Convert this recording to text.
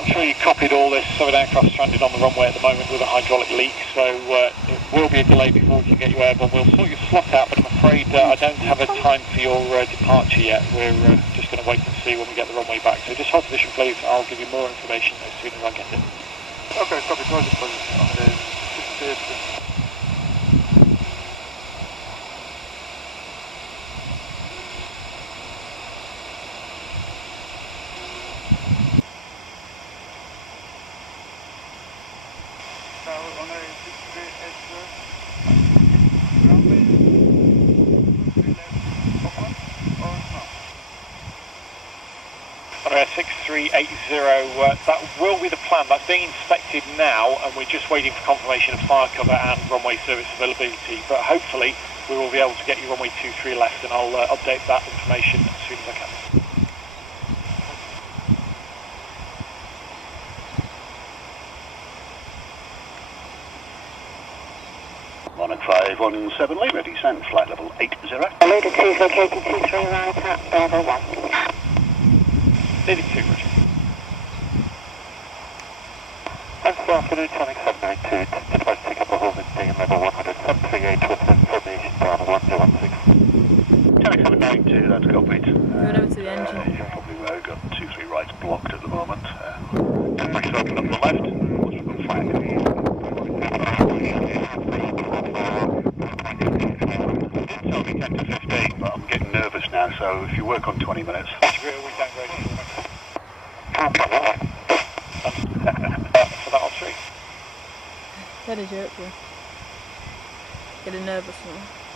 I'm sure you copied all this. So an aircraft stranded on the runway at the moment with a hydraulic leak, so it will be a delay before we can get you airborne. We'll sort your slot out, but I'm afraid I don't have a time for your departure yet. We're just going to wait and see when we get the runway back. So just hold position, please. I'll give you more information as soon as I get it. Okay, copy. Hold the position. On air 6380, that will be the plan. That's being inspected now, and we're just waiting for confirmation of fire cover and runway service availability. But hopefully, we will be able to get you runway 23 left, and I'll update that information as soon as I can. Monarch 517 Lee, ready, send, flight level 80. Leader 2 is located 23 right at Bravo 1. Leading 2, Roger. Thanks for afternoon, Tonic 792. Advise take up a hold in level 100, 738 with information down 1016. Tonic 792, that's copied. Going over to the engine. You've probably got 23 rights blocked at the moment. Thanks open up the left. What's the good flag? Did tell me 10 to 15, but I'm getting nervous now, so if you work on 20 minutes. For that on 3. That is your Getting nervous now.